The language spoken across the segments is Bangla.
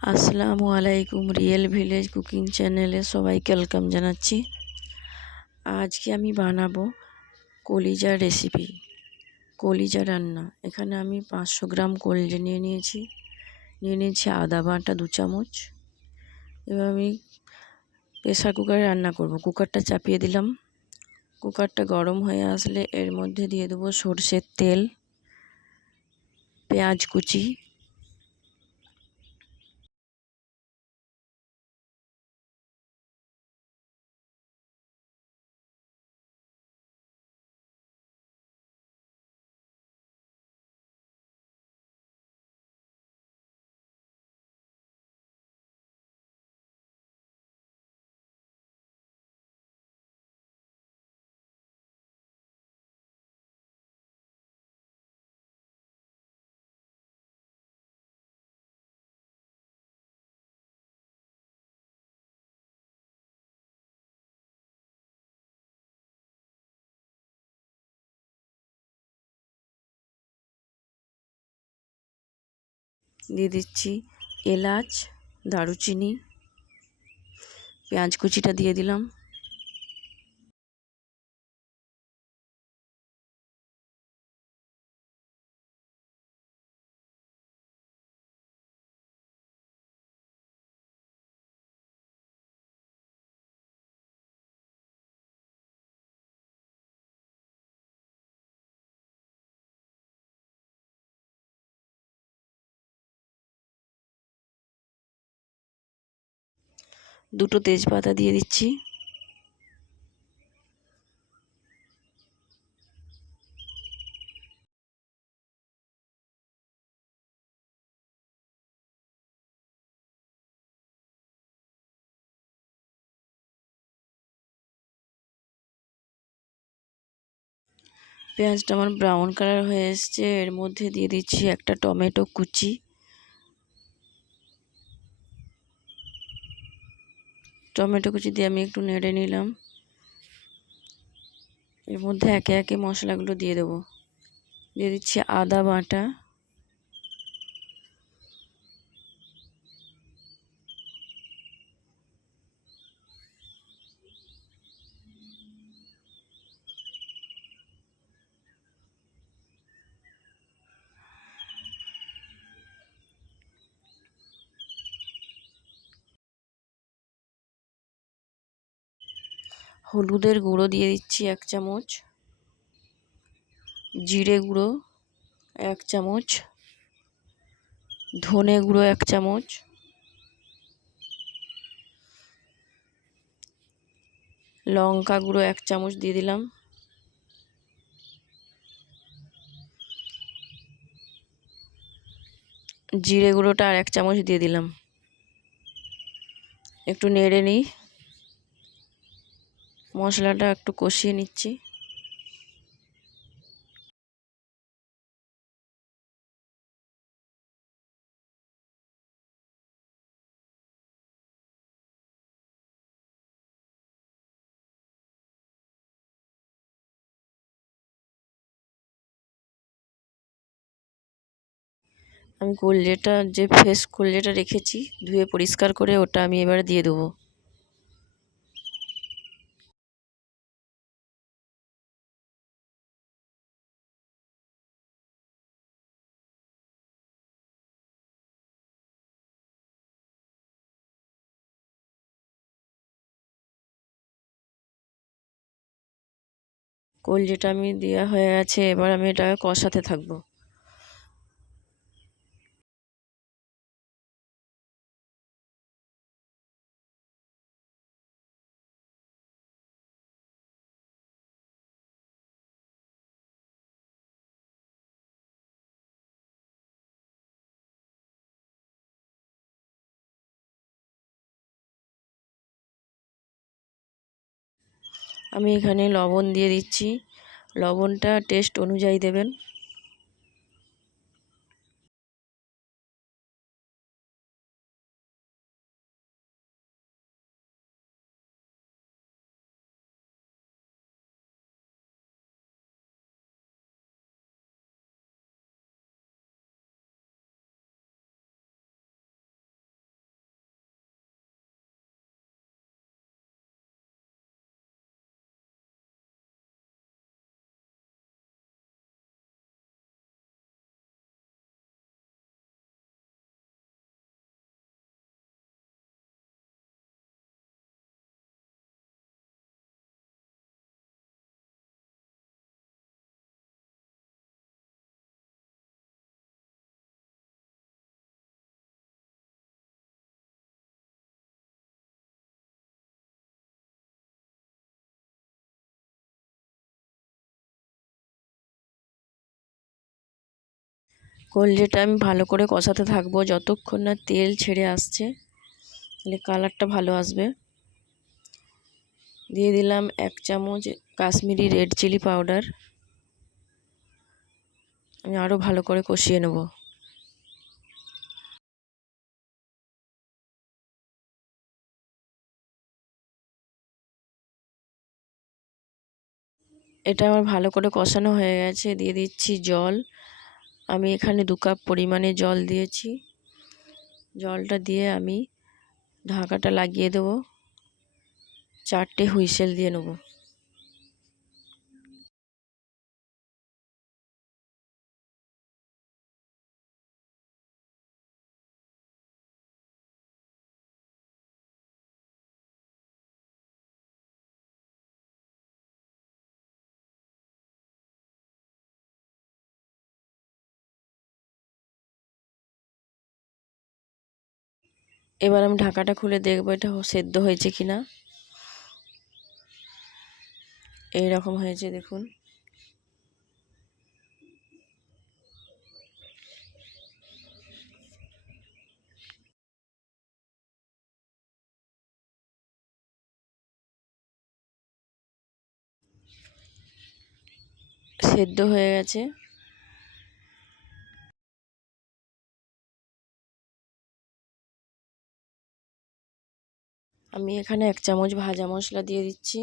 আসসালামু আলাইকুম রিয়েল ভিলেজ কুকিং চ্যানেলে সবাইকে ওয়েলকাম জানাচ্ছি। আজকে আমি বানাবো কলিজা রেসিপি, কলিজা রান্না। এখানে আমি পাঁচশো গ্রাম কলিজা নিয়ে নিয়েছি। নিয়ে নিয়েছি আদা বাটা দু চামচ। এবার আমি প্রেশার কুকারে রান্না করব। কুকারটা চাপিয়ে দিলাম। কুকারটা গরম হয়ে আসলে এর মধ্যে দিয়ে দেবো সর্ষের তেল, পেঁয়াজ কুচি দিয়ে দিচ্ছি এলাচ দারুচিনি পেঁয়াজ কুচিটা দিয়ে দিলাম। দুটো তেজপাতা দিয়ে দিচ্ছি। পেঁয়াজটা আমার ব্রাউন কালার হয়ে এসছে। এর মধ্যে দিয়ে দিচ্ছি একটা টমেটো কুচি। টমেটো কুচি দিয়ে আমি একটু নেড়ে নিলাম। এর মধ্যে একে একে মশলাগুলো দিয়ে দেবো। দিয়ে দিচ্ছি আদা বাটা। হলুদের গুঁড়ো দিয়ে দিচ্ছি এক চামচ। জিরে গুঁড়ো এক চামচ। ধনে গুঁড়ো এক চামচ। লঙ্কা গুঁড়ো এক চামচ দিয়ে দিলাম। জিরে গুঁড়োটা আর এক চামচ দিয়ে দিলাম। একটু নেড়ে নিই। মশলাটা একটু কষিয়ে নিচ্ছি। আমি কলজেটা যে ফ্রেশ কলজেটা রেখেছি, ধুয়ে পরিষ্কার করে ওটা আমি এবারে দিয়ে দেবো। কলজেটা আমি দেওয়া হয়ে আছে এবার আমি এটা কষাতে থাকব। আমি এখানে লবণ দিয়ে দিচ্ছি। লবণটা টেস্ট অনুযায়ী দেবেন। কলজেটা আমি ভালো করে কষাতে থাকব। যতক্ষণ না তেল ছেড়ে আসছে, তাহলে কালারটা ভালো আসবে। দিয়ে দিলাম এক চামচ কাশ্মীরি রেড চিলি পাউডার। আমি আরও ভালো করে কষিয়ে নেব। এটা আমার ভালো করে কষানো হয়ে গেছে। দিয়ে দিচ্ছি জল। আমি এখানে দু কাপ পরিমাণে জল দিয়েছি। জলটা দিয়ে আমি ঢাকাটা লাগিয়ে দেবো। চারটে হুইসেল দিয়ে নেব। এবার আমি ঢাকাটা খুলে দেখব এটা সেদ্ধ হয়েছে কি না এইরকম হয়েছে, দেখুন। সেদ্ধ হয়ে গেছে। আমি এখানে এক চামচ ভাজা মশলা দিয়ে দিচ্ছি।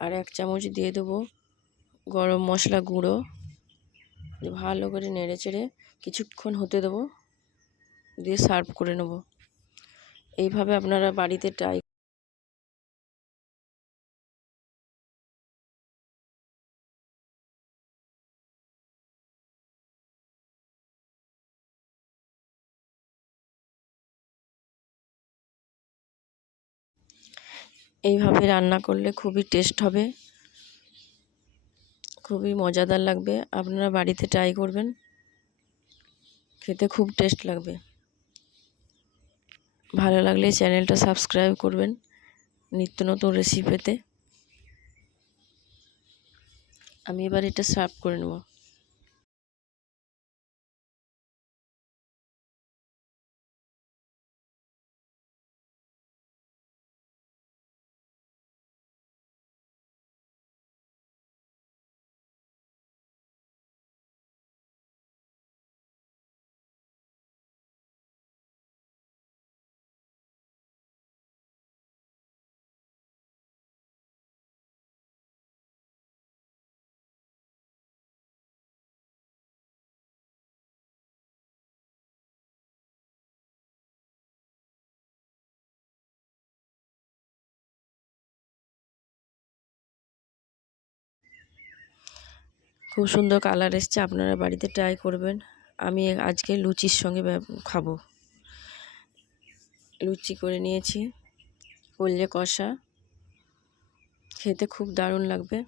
আর এক চামচ দিয়ে দেবো গরম মশলা গুঁড়ো। ভালো করে নেড়ে চেড়ে কিছুক্ষণ হতে দেবো। দিয়ে সার্ভ করে নেব। এইভাবে আপনারা বাড়িতে ট্রাই এইভাবে রান্না করলে খুবই টেস্ট হবে। খুবই মজাদার লাগবে। আপনারা বাড়িতে ট্রাই করবেন। খেতে খুব টেস্ট লাগবে। ভালো লাগলে চ্যানেলটা সাবস্ক্রাইব করবেন নিত্য নতুন রেসিপি পেতে আমি এবার এটা সার্ভ করে নেব। খুব সুন্দর কালার এসছে, আপনারা বাড়িতে ট্রাই করবেন। আমি আজকে লুচির সঙ্গে খাব। লুচি করে নিয়েছি, করলে কষা। খেতে খুব দারুণ লাগবে।